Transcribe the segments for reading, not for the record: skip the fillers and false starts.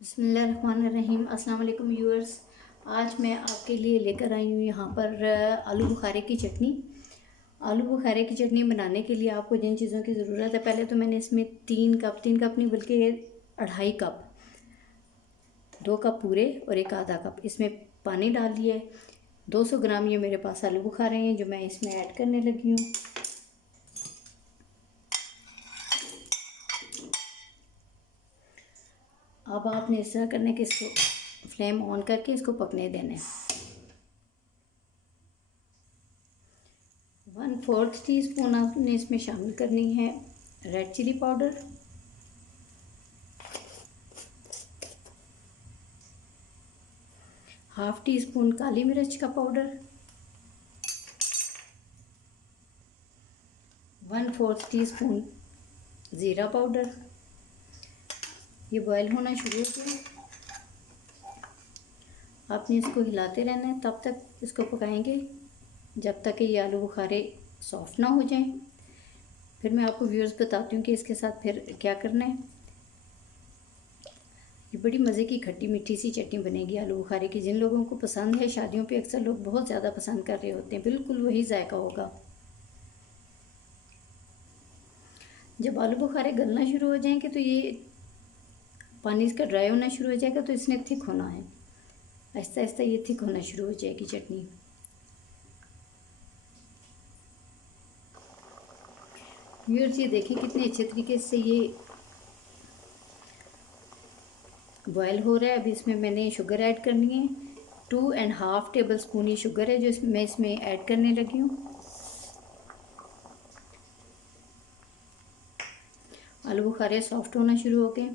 बिस्मिल्लाहिर्रहमानिर्रहीम। अस्सलाम वालेकुम व्यूअर्स। आज मैं आपके लिए लेकर आई हूँ यहाँ पर आलू बुखारे की चटनी। आलू बुखारे की चटनी बनाने के लिए आपको जिन चीज़ों की ज़रूरत है, पहले तो मैंने इसमें 3 कप नहीं बल्कि 2.5 कप, 2 कप पूरे और एक आधा कप इसमें पानी डाल दिया है। 200 ग्राम ये मेरे पास आलू बुखारे हैं जो मैं इसमें ऐड करने लगी हूँ। अब आपने इस तरह करने के इसको फ्लेम ऑन करके इसको पकने देना है। 1/4 टीस्पून आपने इसमें शामिल करनी है रेड चिली पाउडर, 1/2 टीस्पून काली मिर्च का पाउडर, 1/4 टीस्पून ज़ीरा पाउडर। ये बॉयल होना शुरू हो गया, आपने इसको हिलाते रहना है, तब तक इसको पकाएंगे जब तक कि ये आलू बुखारे सॉफ्ट ना हो जाएं। फिर मैं आपको व्यूअर्स बताती हूँ कि इसके साथ फिर क्या करना है। ये बड़ी मज़े की खट्टी मीठी सी चटनी बनेगी आलू बुखारे की। जिन लोगों को पसंद है, शादियों पे अक्सर लोग बहुत ज़्यादा पसंद कर रहे होते हैं, बिल्कुल वही जायका होगा। जब आलू बुखारे गलना शुरू हो जाएंगे तो ये पानी इसका ड्राई होना शुरू हो जाएगा, तो इसने थिक होना है। आहिस्ता आहिस्ता ये थिक होना शुरू हो जाएगी चटनी। व्यूअर्स, ये देखिए कितने अच्छे तरीके से ये बॉयल हो रहा है। अभी इसमें मैंने शुगर ऐड करनी है। 2.5 टेबल स्पून ये शुगर है जो मैं इसमें ऐड करने लगी हूँ। आलू बुखारे सॉफ्ट होना शुरू हो गए।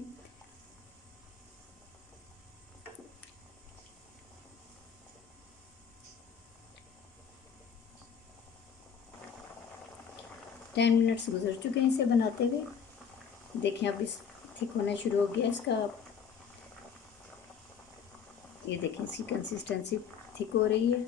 टेन मिनट्स गुजर चुके हैं इसे बनाते हुए। देखिए अब इस थिक होना शुरू हो गया इसका। ये देखें इसकी कंसिस्टेंसी थिक हो रही है।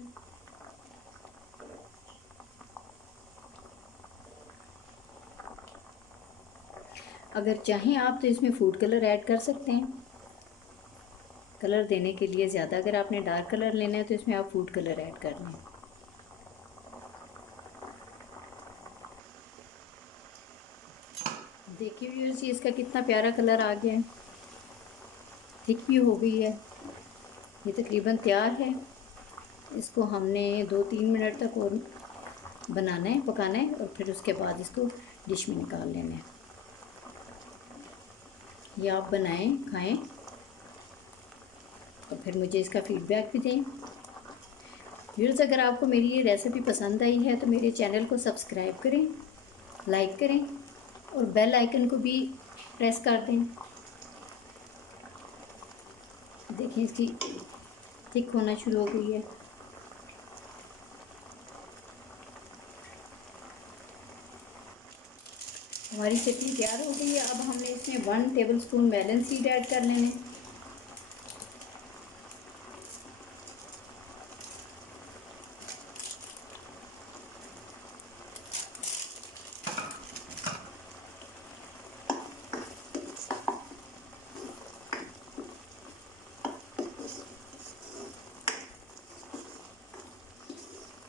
अगर चाहें आप तो इसमें फूड कलर ऐड कर सकते हैं कलर देने के लिए ज़्यादा। अगर आपने डार्क कलर लेना है तो इसमें आप फूड कलर ऐड कर लें। देखिए व्यूअर्स, ये इसका कितना प्यारा कलर आ गया है, थिक भी हो गई है। ये तकरीबन तैयार है। इसको हमने 2-3 मिनट तक और बनाना है, पकाना है, और फिर उसके बाद इसको डिश में निकाल लेना है। ये आप बनाएं, खाएं और फिर मुझे इसका फीडबैक भी दें। व्यूअर्स, अगर आपको मेरी ये रेसिपी पसंद आई है तो मेरे चैनल को सब्सक्राइब करें, लाइक करें और बेल आइकन को भी प्रेस कर दें। देखिए इसकी थिक होना शुरू हो गई है। हमारी चटनी तैयार हो गई है। अब हमने इसमें 1 tablespoon melon seed add कर लेने।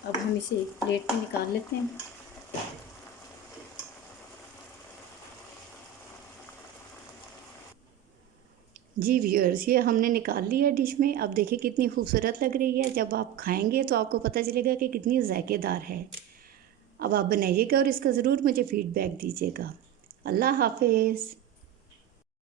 अब हम इसे एक प्लेट में निकाल लेते हैं। जी व्यूअर्स, ये हमने निकाल लिया डिश में। अब देखिए कितनी खूबसूरत लग रही है। जब आप खाएंगे तो आपको पता चलेगा कि कितनी जायकेदार है। अब आप बनाइएगा और इसका ज़रूर मुझे फ़ीडबैक दीजिएगा। अल्लाह हाफिज़।